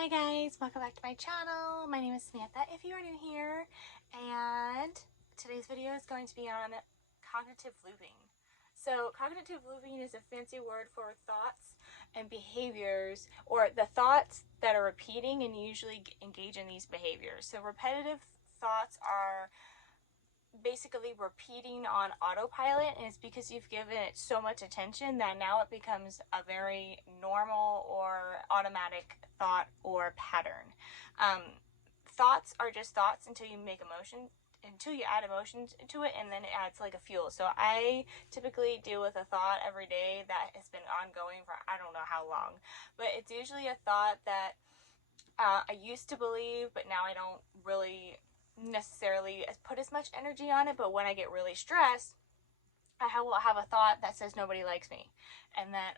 Hi guys, welcome back to my channel. My name is Samantha if you are new here, and today's video is going to be on cognitive looping. So cognitive looping is a fancy word for thoughts and behaviors, or the thoughts that are repeating and usually engage in these behaviors. So repetitive thoughts are basically repeating on autopilot, and it's because you've given it so much attention that now it becomes a very normal or automatic thought or pattern. Thoughts are just thoughts until you add emotions to it, and then it adds like a fuel. So I typically deal with a thought every day that has been ongoing for I don't know how long, but it's usually a thought that I used to believe, but now I don't really necessarily put as much energy on it. But when I get really stressed, I will have a thought that says nobody likes me, and that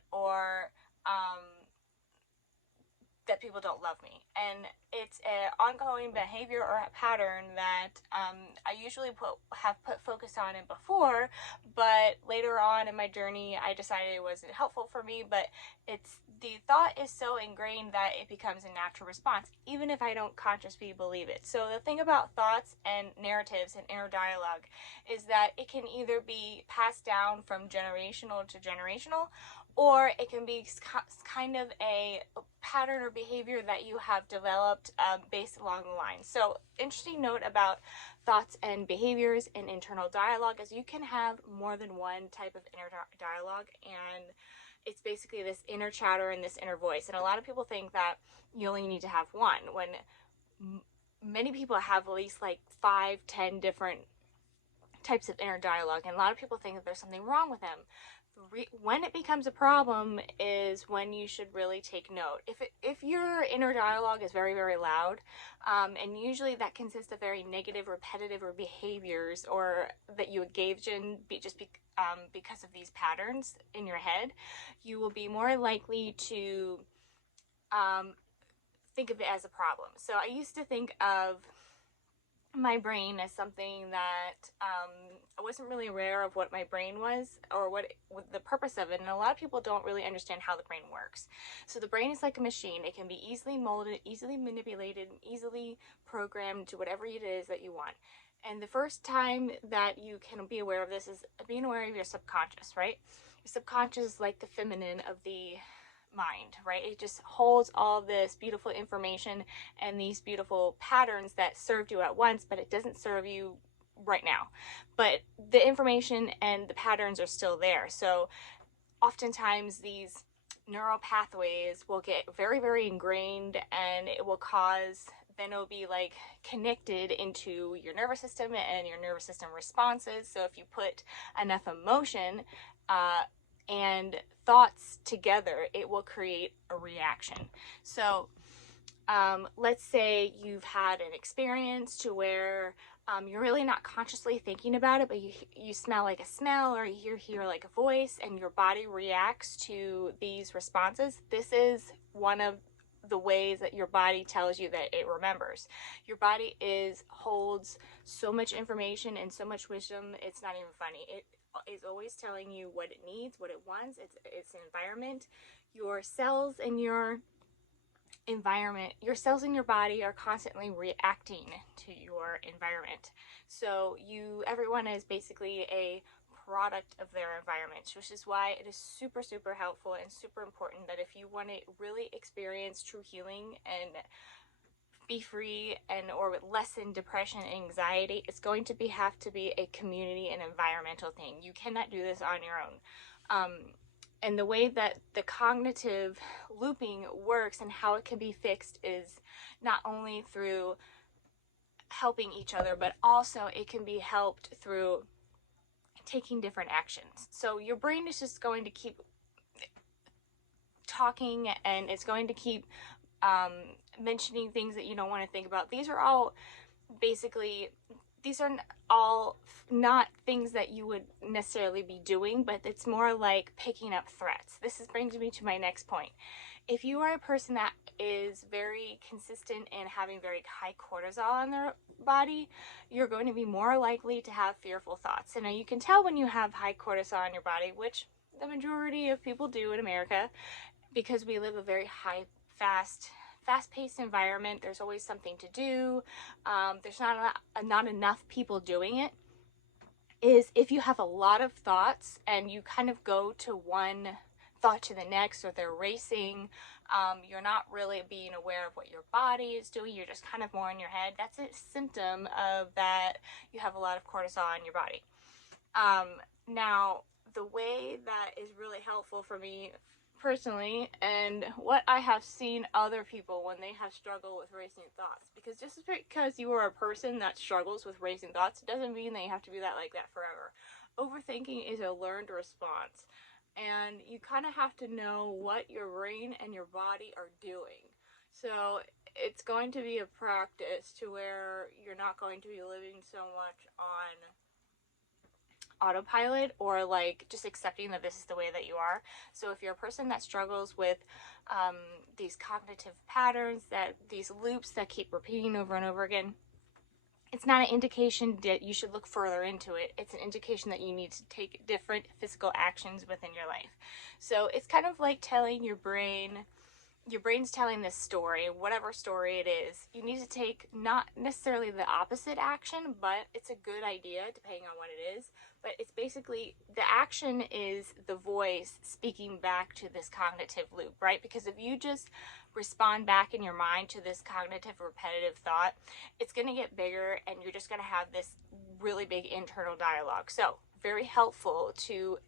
people don't love me. And it's an ongoing behavior or a pattern that I usually have put focus on it before, but later on in my journey I decided it wasn't helpful for me. But the thought is so ingrained that it becomes a natural response even if I don't consciously believe it. So the thing about thoughts and narratives and inner dialogue is that it can either be passed down from generational to generational, or it can be kind of a pattern or behavior that you have developed based along the line. So interesting note about thoughts and behaviors and internal dialogue is you can have more than one type of inner dialogue, and it's basically this inner chatter and this inner voice. And a lot of people think that you only need to have one, when many people have at least like 5-10 different types of inner dialogue, and a lot of people think that there's something wrong with them. When it becomes a problem is when you should really take note. If your inner dialogue is very, very loud, and usually that consists of very negative, repetitive, or behaviors, or that you engage in because of these patterns in your head, you will be more likely to think of it as a problem. So I used to think of my brain as something that I wasn't really aware of what my brain was, or what the purpose of it, and a lot of people don't really understand how the brain works. So the brain is like a machine. It can be easily molded, easily manipulated, easily programmed to whatever it is that you want. And the first time that you can be aware of this is being aware of your subconscious, right? Your subconscious is like the feminine of the mind, right? It just holds all this beautiful information and these beautiful patterns that served you at once, but it doesn't serve you right now. But the information and the patterns are still there. So oftentimes these neural pathways will get very, very ingrained, and it will cause, then it'll be like connected into your nervous system and your nervous system responses. So if you put enough emotion and thoughts together, it will create a reaction. So let's say you've had an experience to where you're really not consciously thinking about it, but you smell like a smell, or you hear like a voice, and your body reacts to these responses. This is one of the ways that your body tells you that it remembers. Your body holds so much information and so much wisdom, it's not even funny. It is always telling you what it needs, what it wants. It's an environment. Your cells in your environment, your cells in your body are constantly reacting to your environment. So everyone is basically a product of their environment, which is why it is super, super helpful and super important that if you want to really experience true healing and be free or lessen depression and anxiety, it's going to have to be a community and environmental thing. You cannot do this on your own. And the way that the cognitive looping works and how it can be fixed is not only through helping each other, but also it can be helped through taking different actions. So your brain is just going to keep talking, and it's going to keep mentioning things that you don't want to think about. These are all not things that you would necessarily be doing, but it's more like picking up threats. Brings me to my next point. If you are a person that is very consistent in having very high cortisol in their body, you're going to be more likely to have fearful thoughts. And you can tell when you have high cortisol in your body, which the majority of people do in America, because we live a very high, fast fast-paced environment, there's always something to do, there's not enough people doing it, is if you have a lot of thoughts and you kind of go to one thought to the next, or they're racing, you're not really being aware of what your body is doing, you're just kind of more in your head, that's a symptom of that you have a lot of cortisol in your body. Now, the way that is really helpful for me personally, and what I have seen other people when they have struggled with racing thoughts, because just because you are a person that struggles with racing thoughts, it doesn't mean that you have to be like that forever. Overthinking is a learned response, and you kind of have to know what your brain and your body are doing. So it's going to be a practice to where you're not going to be living so much on autopilot, or like just accepting that this is the way that you are. So if you're a person that struggles with these cognitive patterns, that these loops that keep repeating over and over again, it's not an indication that you should look further into it. It's an indication that you need to take different physical actions within your life. So it's kind of like telling your brain's telling this story, whatever story it is. You need to take not necessarily the opposite action, but it's a good idea depending on what it is. But it's basically, the action is the voice speaking back to this cognitive loop, right? Because if you just respond back in your mind to this cognitive repetitive thought, it's going to get bigger and you're just going to have this really big internal dialogue. So very helpful to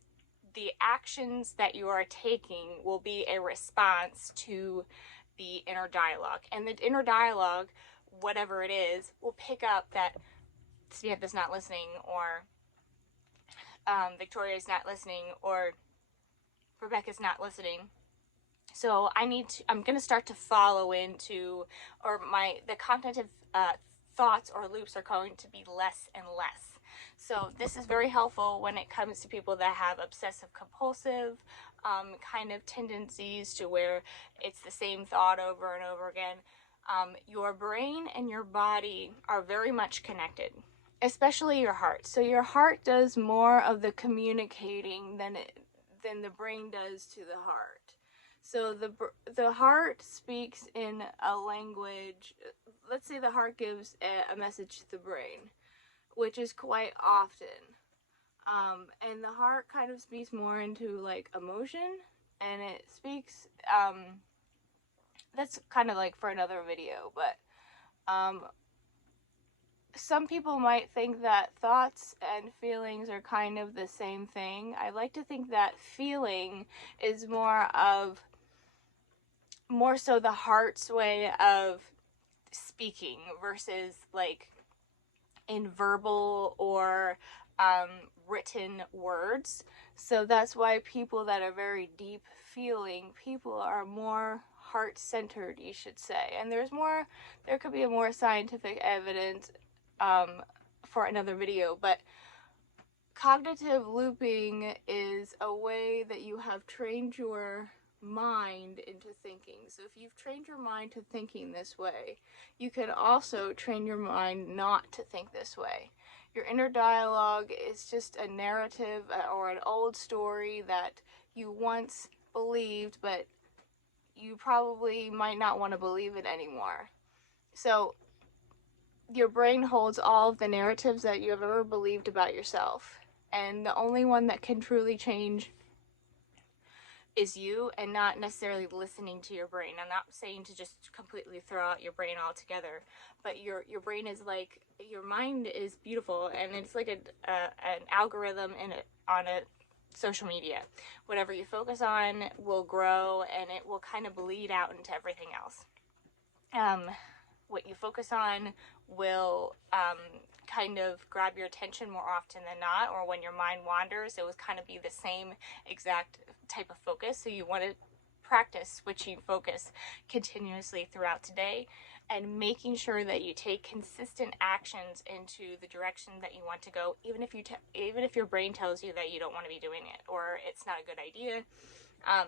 the actions that you are taking will be a response to the inner dialogue. And the inner dialogue, whatever it is, will pick up that Samantha's not listening, or Victoria's not listening, or Rebecca's not listening. So I'm going to start to follow into, or the cognitive thoughts or loops are going to be less and less. So this is very helpful when it comes to people that have obsessive compulsive kind of tendencies, to where it's the same thought over and over again. Your brain and your body are very much connected, especially your heart. So your heart does more of the communicating than the brain does to the heart. So the heart speaks in a language. Let's say the heart gives a message to the brain, which is quite often. And the heart kind of speaks more into like emotion, and it speaks, that's kind of like for another video, but some people might think that thoughts and feelings are kind of the same thing. I like to think that feeling is more so the heart's way of speaking, versus like in verbal or written words. So that's why people that are very deep feeling people are more heart-centered, you should say. And there could be a more scientific evidence for another video, but cognitive looping is a way that you have trained your mind into thinking. So if you've trained your mind to thinking this way, you can also train your mind not to think this way. Your inner dialogue is just a narrative or an old story that you once believed, but you probably might not want to believe it anymore. So your brain holds all of the narratives that you have ever believed about yourself, and the only one that can truly change is you, and not necessarily listening to your brain. I'm not saying to just completely throw out your brain altogether, but your brain is like, your mind is beautiful, and it's like an algorithm on a social media. Whatever you focus on will grow, and it will kind of bleed out into everything else. What you focus on will kind of grab your attention more often than not, or when your mind wanders, it will kind of be the same exact type of focus. So you want to practice switching focus continuously throughout today, and making sure that you take consistent actions into the direction that you want to go, even if your brain tells you that you don't want to be doing it, or it's not a good idea.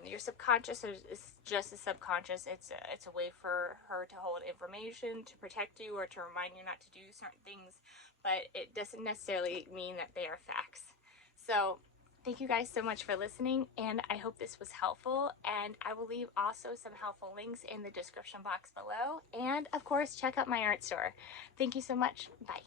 Your subconscious is just a subconscious. It's a way for her to hold information, to protect you, or to remind you not to do certain things, but it doesn't necessarily mean that they are facts. So Thank you guys so much for listening, and I hope this was helpful. And I will leave also some helpful links in the description box below. And of course, check out my art store. Thank you so much. Bye.